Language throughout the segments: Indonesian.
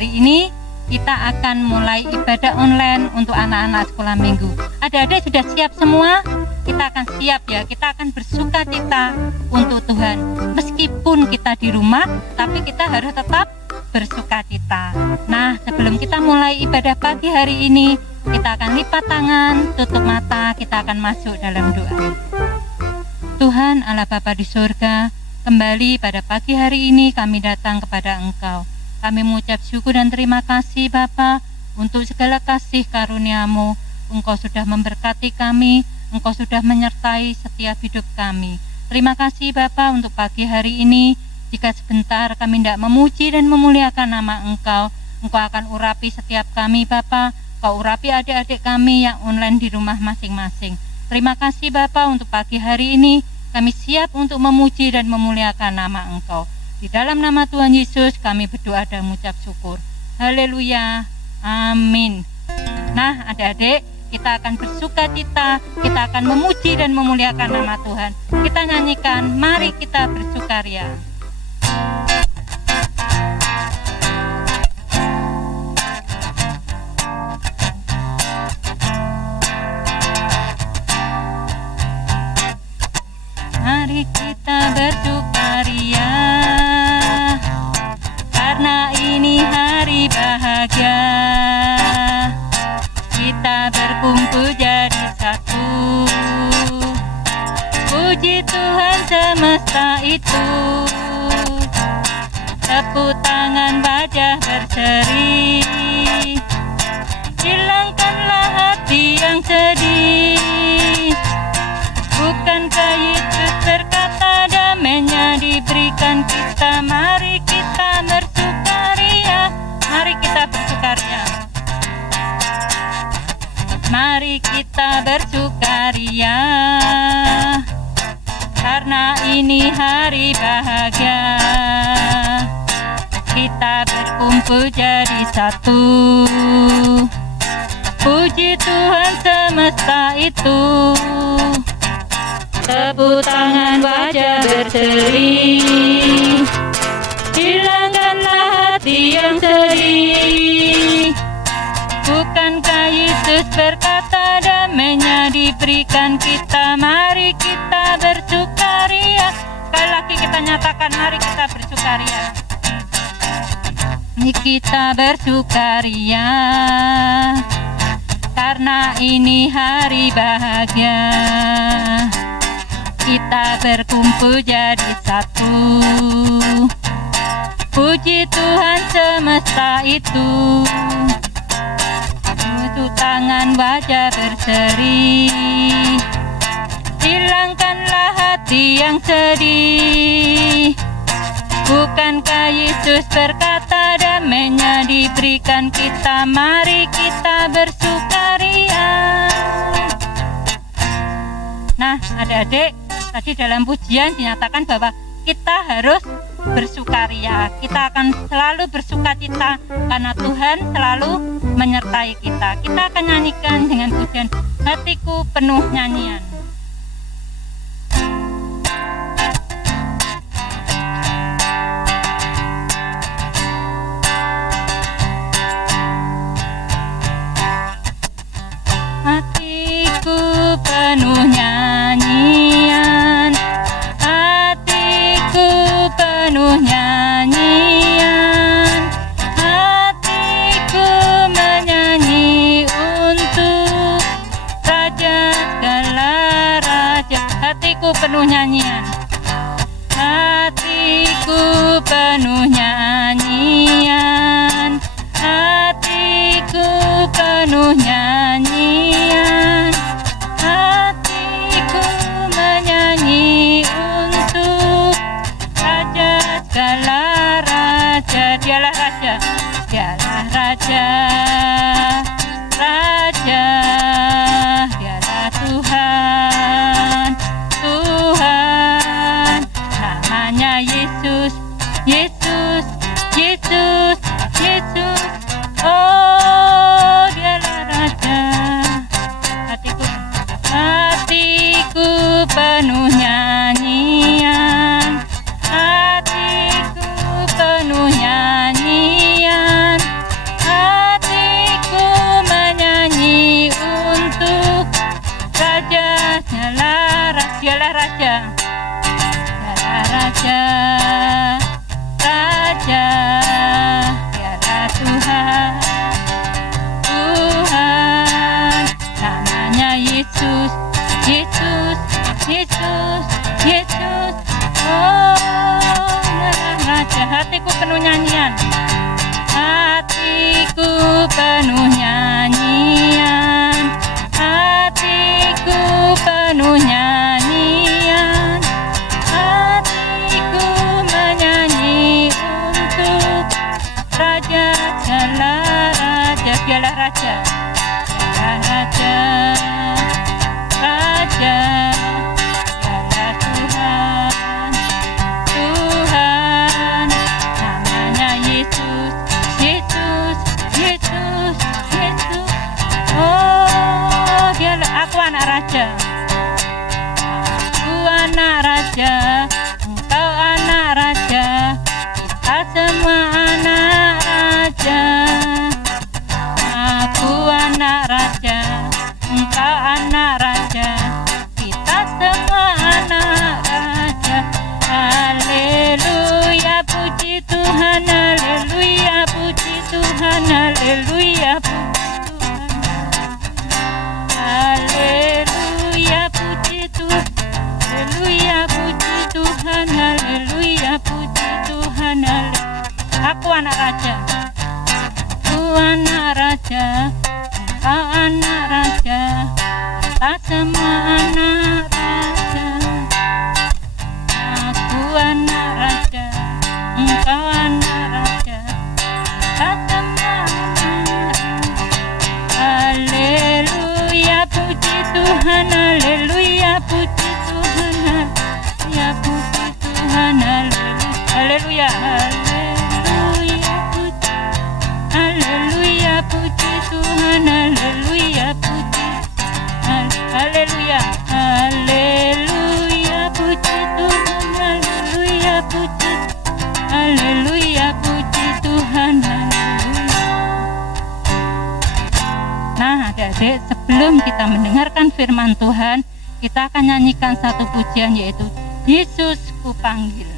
hari ini kita akan mulai ibadah online untuk anak-anak sekolah minggu. Adik-adik sudah siap semua? Kita akan siap ya, kita akan bersuka cita untuk Tuhan. Meskipun kita di rumah, tapi kita harus tetap bersuka cita. Nah, sebelum kita mulai ibadah pagi hari ini, kita akan lipat tangan, tutup mata, kita akan masuk dalam doa. Tuhan Allah Bapa di surga, kembali pada pagi hari ini kami datang kepada Engkau. Kami mengucap syukur dan terima kasih Bapa untuk segala kasih karunia-Mu. Engkau sudah memberkati kami, Engkau sudah menyertai setiap hidup kami. Terima kasih Bapa untuk pagi hari ini. Jika sebentar kami tidak memuji dan memuliakan nama Engkau, Engkau akan urapi setiap kami Bapa. Kau urapi adik-adik kami yang online di rumah masing-masing. Terima kasih Bapa untuk pagi hari ini. Kami siap untuk memuji dan memuliakan nama Engkau. Di dalam nama Tuhan Yesus kami berdoa dan mengucap syukur. Haleluya. Amin. Nah, adik-adik, kita akan bersuka cita, kita akan memuji dan memuliakan nama Tuhan. Kita nyanyikan, mari kita bersukaria. Mari kita bersukaria, karena ini hari bahagia. Kita berkumpul jadi satu. Puji Tuhan semesta itu. Tepuk tangan wajah berseri. Hilangkanlah hati yang sedih. Bukankah Yesus berkata damainya diberikan kita? Mari kita bersukaria. Mari kita bersukaria. Mari kita bersukaria, karena ini hari bahagia. Kita berkumpul jadi satu. Puji Tuhan semesta itu. Tepuk tangan wajah berseri. Hilangkanlah hati yang sedih. Bukankah Yesus berkata damainya diberikan kita? Mari kita bersukaria. Sekali lagi kita nyatakan, mari kita bersukaria. Mari kita bersukaria, karena ini hari bahagia. Kita berkumpul jadi satu. Puji Tuhan semesta itu. Tutup tangan wajah berseri. Hilangkanlah hati yang sedih. Bukankah Yesus berkata damainya diberikan kita? Mari kita bersukaria. Nah, adik-adik, tadi dalam pujian dinyatakan bahwa kita harus bersukaria. Kita akan selalu bersuka cita karena Tuhan selalu menyertai kita. Kita akan nyanyikan dengan pujian Hatiku Penuh Nyanyian. Hatiku penuh nyanyian, hatiku penuh nyanyian, hatiku menyanyi untuk Raja segala raja. Hatiku penuh nyanyian, hatiku penuh nyanyian, hatiku penuh nyanyian, hatiku menyanyi untuk Raja segala raja. Dialah Raja, dialah Raja, Raja, dialah Tuhan, Tuhan. Namanya Yesus, Yesus, Yesus, Yesus. Oh, dialah Raja. Raja, Raja, dialah Tuhan, Tuhan, namanya Yesus, Yesus, Yesus, Yesus. Oh, Raja, hatiku penuh nyanyian, hatiku penuh nyanyian, hatiku penuh nyanyian, hatiku menyanyi untuk Raja, dialah Raja, dialah Raja, dialah Raja, Raja, dialah Tuhan, Tuhan, namanya Yesus, Yesus, Yesus, Yesus. Oh, dialah aku anak Raja, aku anak Raja, engkau anak Raja, kita semua anak Raja. Aku anak Raja, engkau anak Raja, kita semua anak Raja. Haleluya, puji Tuhan, haleluya, puji Tuhan, haleluya, puji Tuhan, haleluya, puji Tuhan, haleluya, puji Tuhan, haleluya, puji Tuhan, haleluya. Aku anak Raja, aku anak Raja, engkau anak Raja, kita semua anak Raja. Aku anak Raja, engkau anak Raja, kita semua anak Raja. Haleluya, puji Tuhan, haleluya, puji Tuhan, haleluya, puji Tuhan, haleluya, haleluya, puji, haleluya, puji Tuhan, haleluya, puji, haleluya, haleluya, puji Tuhan, haleluya, puji, haleluya, puji Tuhan, haleluya. Nah, adik-adik, sebelum kita mendengarkan firman Tuhan, kita akan nyanyikan satu pujian, yaitu Yesus Kupanggil.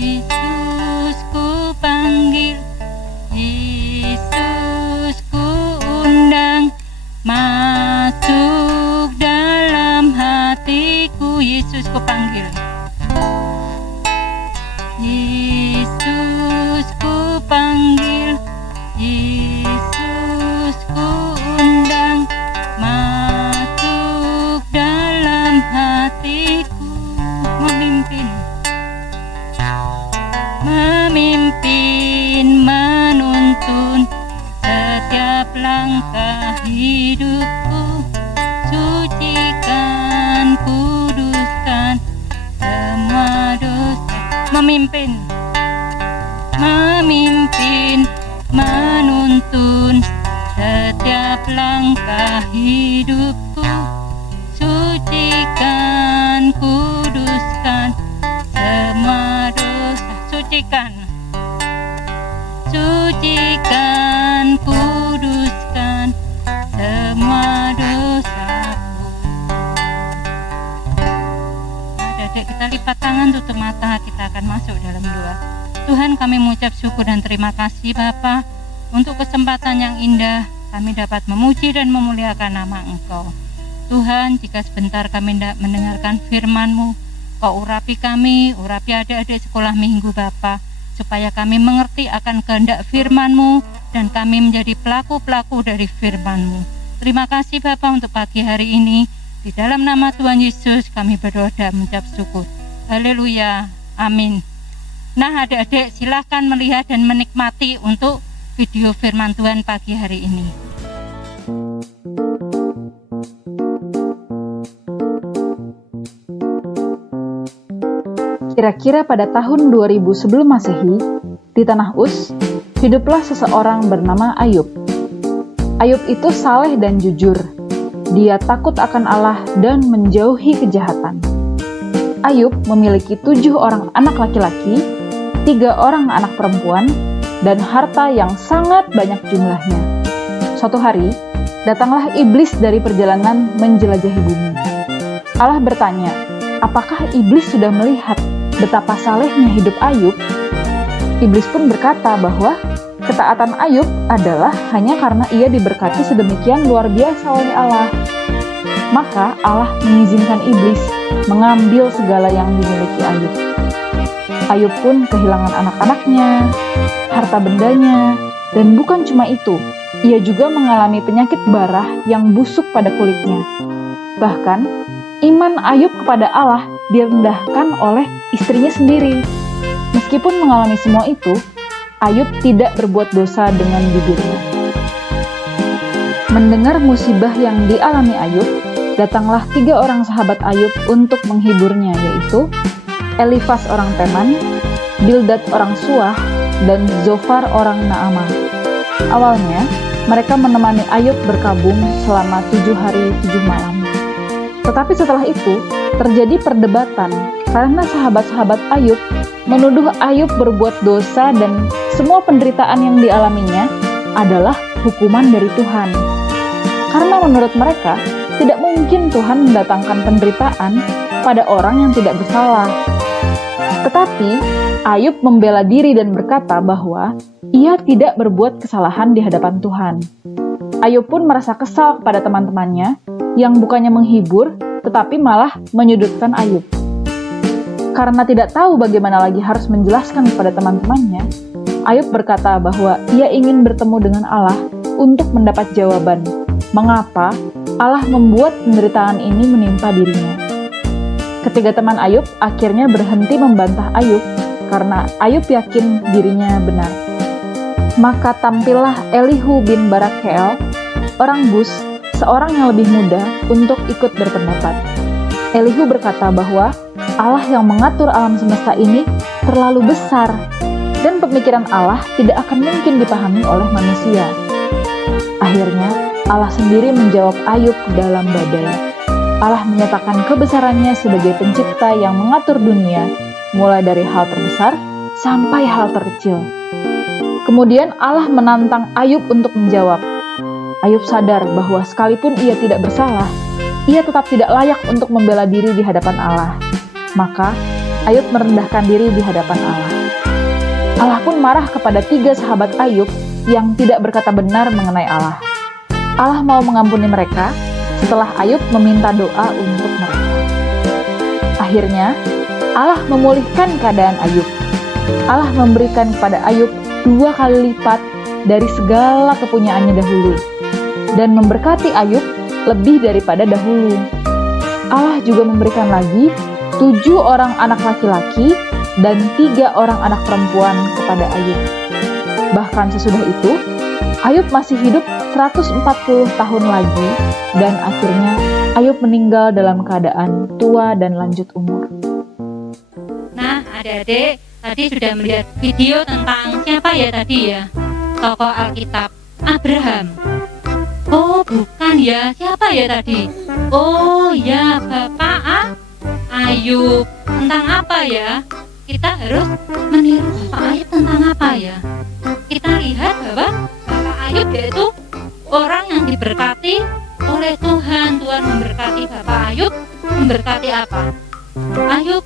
Yesus kupanggil, Yesus kuundang, masuk dalam hatiku. Yesus kupanggil, Yesus kupanggil, Yesus kuundang, masuk dalam hatiku. Memimpin, menuntun setiap langkah hidupku, sucikan, kuduskan semua dosa. Memimpin, menuntun setiap langkah hidupku, sucikan, kuduskan semua dosa. Sucikan, kuduskan semua dosaku. Adik-adik, kita lipat tangan, tutup mata, kita akan masuk dalam doa. Tuhan, kami mengucap syukur dan terima kasih Bapa untuk kesempatan yang indah kami dapat memuji dan memuliakan nama Engkau. Tuhan, jika sebentar kami tidak mendengarkan firman-Mu, Kau urapi kami, urapi adik-adik sekolah minggu Bapa, supaya kami mengerti akan kehendak firman-Mu dan kami menjadi pelaku-pelaku dari firman-Mu. Terima kasih Bapa untuk pagi hari ini. Di dalam nama Tuhan Yesus kami berdoa dan mengucap syukur. Haleluya, amin. Nah, adik-adik, silahkan melihat dan menikmati untuk video firman Tuhan pagi hari ini. Kira-kira pada tahun 2000 sebelum Masehi, di tanah Uz, hiduplah seseorang bernama Ayub. Ayub itu saleh dan jujur. Dia takut akan Allah dan menjauhi kejahatan. Ayub memiliki 7 orang anak laki-laki, 3 orang anak perempuan, dan harta yang sangat banyak jumlahnya. Suatu hari, datanglah iblis dari perjalanan menjelajahi bumi. Allah bertanya, apakah iblis sudah melihat betapa salehnya hidup Ayub? Iblis pun berkata bahwa ketaatan Ayub adalah hanya karena ia diberkati sedemikian luar biasa oleh Allah. Maka Allah mengizinkan iblis mengambil segala yang dimiliki Ayub. Ayub pun kehilangan anak-anaknya, harta bendanya, dan bukan cuma itu, ia juga mengalami penyakit barah yang busuk pada kulitnya. Bahkan, iman Ayub kepada Allah direndahkan oleh istrinya sendiri. Meskipun mengalami semua itu, Ayub tidak berbuat dosa dengan bibirnya. Mendengar musibah yang dialami Ayub, datanglah 3 orang sahabat Ayub untuk menghiburnya, yaitu Elifas orang Teman, Bildad orang Suah, dan Zofar orang Naamah. Awalnya, mereka menemani Ayub berkabung selama 7 hari 7 malam. Tetapi setelah itu, terjadi perdebatan karena sahabat-sahabat Ayub menuduh Ayub berbuat dosa dan semua penderitaan yang dialaminya adalah hukuman dari Tuhan. Karena menurut mereka, tidak mungkin Tuhan mendatangkan penderitaan pada orang yang tidak bersalah. Tetapi, Ayub membela diri dan berkata bahwa ia tidak berbuat kesalahan di hadapan Tuhan. Ayub pun merasa kesal kepada teman-temannya yang bukannya menghibur, tetapi malah menyudutkan Ayub. Karena tidak tahu bagaimana lagi harus menjelaskan kepada teman-temannya, Ayub berkata bahwa ia ingin bertemu dengan Allah untuk mendapat jawaban mengapa Allah membuat penderitaan ini menimpa dirinya. Ketiga teman Ayub akhirnya berhenti membantah Ayub karena Ayub yakin dirinya benar. Maka tampillah Elihu bin Barakeel, orang Bus, seorang yang lebih muda, untuk ikut berpendapat. Elihu berkata bahwa Allah yang mengatur alam semesta ini terlalu besar dan pemikiran Allah tidak akan mungkin dipahami oleh manusia. Akhirnya, Allah sendiri menjawab Ayub dalam badai. Allah menyatakan kebesarannya sebagai pencipta yang mengatur dunia, mulai dari hal terbesar sampai hal terkecil. Kemudian Allah menantang Ayub untuk menjawab. Ayub sadar bahwa sekalipun ia tidak bersalah, ia tetap tidak layak untuk membela diri di hadapan Allah. Maka, Ayub merendahkan diri di hadapan Allah. Allah pun marah kepada 3 sahabat Ayub yang tidak berkata benar mengenai Allah. Allah mau mengampuni mereka setelah Ayub meminta doa untuk mereka. Akhirnya, Allah memulihkan keadaan Ayub. Allah memberikan kepada Ayub 2 kali lipat dari segala kepunyaannya dahulu, dan memberkati Ayub lebih daripada dahulu. Allah juga memberikan lagi 7 orang anak laki-laki dan 3 orang anak perempuan kepada Ayub. Bahkan sesudah itu, Ayub masih hidup 140 tahun lagi, dan akhirnya Ayub meninggal dalam keadaan tua dan lanjut umur. Nah, adik-adik tadi sudah melihat video tentang siapa ya tadi ya? Tokoh Alkitab, Abraham. Oh, bukan ya, siapa ya tadi? Oh ya, Bapak Ayub. Tentang apa ya? Kita harus meniru Bapak Ayub tentang apa ya? Kita lihat bahwa Bapak Ayub yaitu orang yang diberkati oleh Tuhan. Tuhan memberkati Bapak Ayub. Memberkati apa? Ayub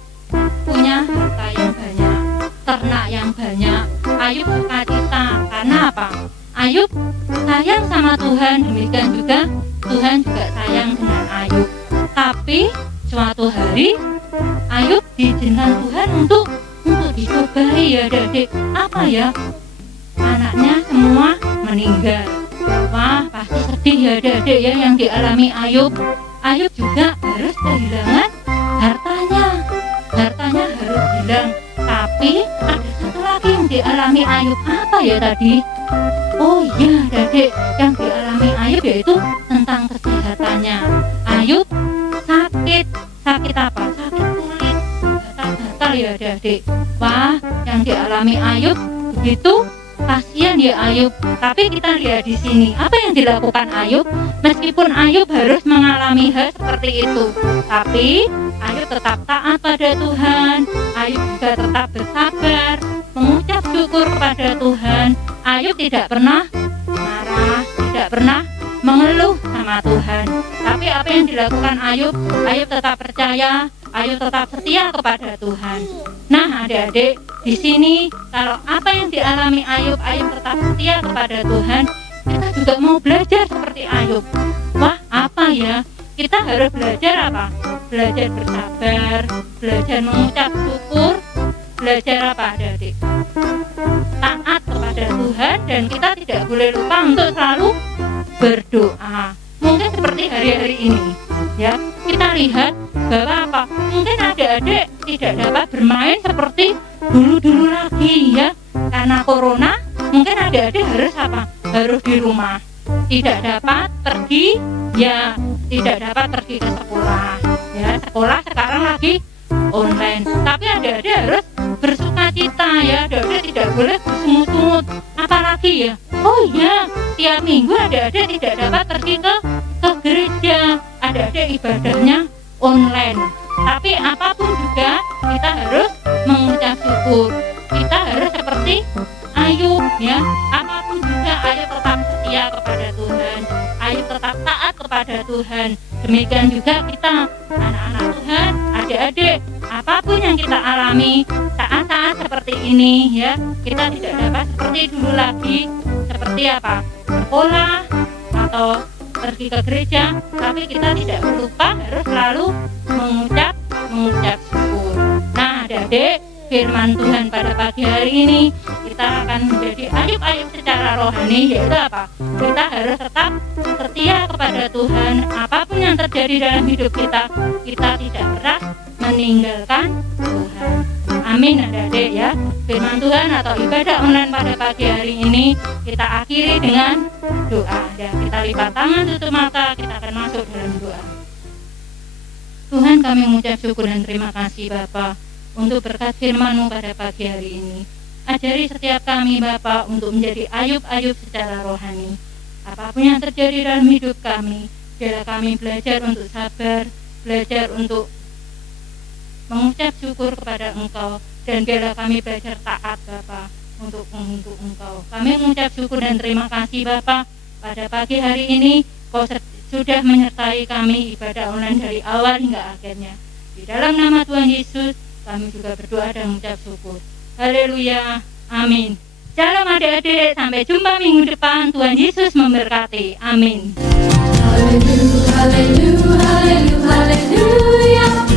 punya harta yang banyak, ternak yang banyak. Ayub sukacita karena apa? Ayub sayang sama Tuhan, demikian juga Tuhan juga sayang dengan Ayub. Tapi suatu hari Ayub diizinkan Tuhan untuk dicobai ya adik. Apa ya? Anaknya semua meninggal. Wah, pasti sedih ya adik ya yang dialami Ayub. Ayub juga harus kehilangan hartanya. Hartanya harus hilang. Tapi ada satu lagi yang dialami Ayub. Apa ya tadi? Oh iya adik, yang dialami Ayub yaitu tentang kesehatannya. Ayub sakit. Sakit apa? Sakit kulit, gatal-gatal ya adik. Wah, yang dialami Ayub begitu kasihan ya Ayub. Tapi kita lihat di sini, apa yang dilakukan Ayub? Meskipun Ayub harus mengalami hal seperti itu, tapi Ayub tetap taat pada Tuhan. Ayub juga tetap bersabar, mengucap syukur kepada Tuhan. Ayub tidak pernah marah, tidak pernah mengeluh sama Tuhan. Tapi apa yang dilakukan Ayub? Ayub tetap percaya, Ayub tetap setia kepada Tuhan. Nah, adik-adik, di sini kalau apa yang dialami Ayub, Ayub tetap setia kepada Tuhan, kita juga mau belajar seperti Ayub. Wah, apa ya? Kita harus belajar apa? Belajar bersabar, belajar mengucap syukur, belajar apa adik-adik? Taat kepada Tuhan, dan kita tidak boleh lupa untuk selalu berdoa. Mungkin seperti hari-hari ini ya, kita lihat bahwa apa? Mungkin adik-adik tidak dapat bermain seperti dulu-dulu lagi ya, karena corona. Mungkin adik-adik harus apa? Harus di rumah, tidak dapat pergi ya, tidak dapat pergi ke sekolah ya. Sekolah sekarang lagi online, tapi adik-adik harus bersuka cita ya. Adik-adik tidak boleh bersungut-sungut. Apalagi ya, oh iya, tiap minggu adik-adik tidak dapat pergi ke gereja. Adik-adik ibadahnya online. Tapi apapun juga kita harus mengucap syukur. Kita harus seperti Ayub ya. Apapun juga Ayub tetap setia kepada Tuhan. Ayub tetap taat kepada Tuhan. Demikian juga kita, anak-anak Tuhan, adik-adik, apapun yang kita alami saat-saat seperti ini ya, kita tidak dapat seperti dulu lagi, seperti apa? Sekolah atau pergi ke gereja, tapi kita tidak lupa harus selalu mengucap syukur. Nah, adik-adik, firman Tuhan pada pagi hari ini, kita akan menjadi Ayub-Ayub secara rohani, yaitu apa? Kita harus tetap setia kepada Tuhan. Apapun yang terjadi dalam hidup kita tidak pernah meninggalkan Tuhan. Amin adik-adik ya. Firman Tuhan atau ibadah online pada pagi hari ini kita akhiri dengan doa. Dan kita lipat tangan, tutup mata, kita akan masuk dalam doa. Tuhan, kami mengucap syukur dan terima kasih Bapa untuk berkat firman-Mu pada pagi hari ini. Ajari setiap kami Bapa untuk menjadi Ayub-Ayub secara rohani. Apapun yang terjadi dalam hidup kami, biarlah kami belajar untuk sabar, belajar untuk mengucap syukur kepada Engkau, dan biarlah kami belajar taat Bapa untuk Engkau. Kami mengucap syukur dan terima kasih Bapa pada pagi hari ini. Kau sudah menyertai kami ibadah online dari awal hingga akhirnya. Di dalam nama Tuhan Yesus kami juga berdoa dan mengucap syukur. Haleluya, amin. Shalom adik-adik, sampai jumpa minggu depan. Tuhan Yesus memberkati, amin. Haleluya, haleluya, haleluya, haleluya.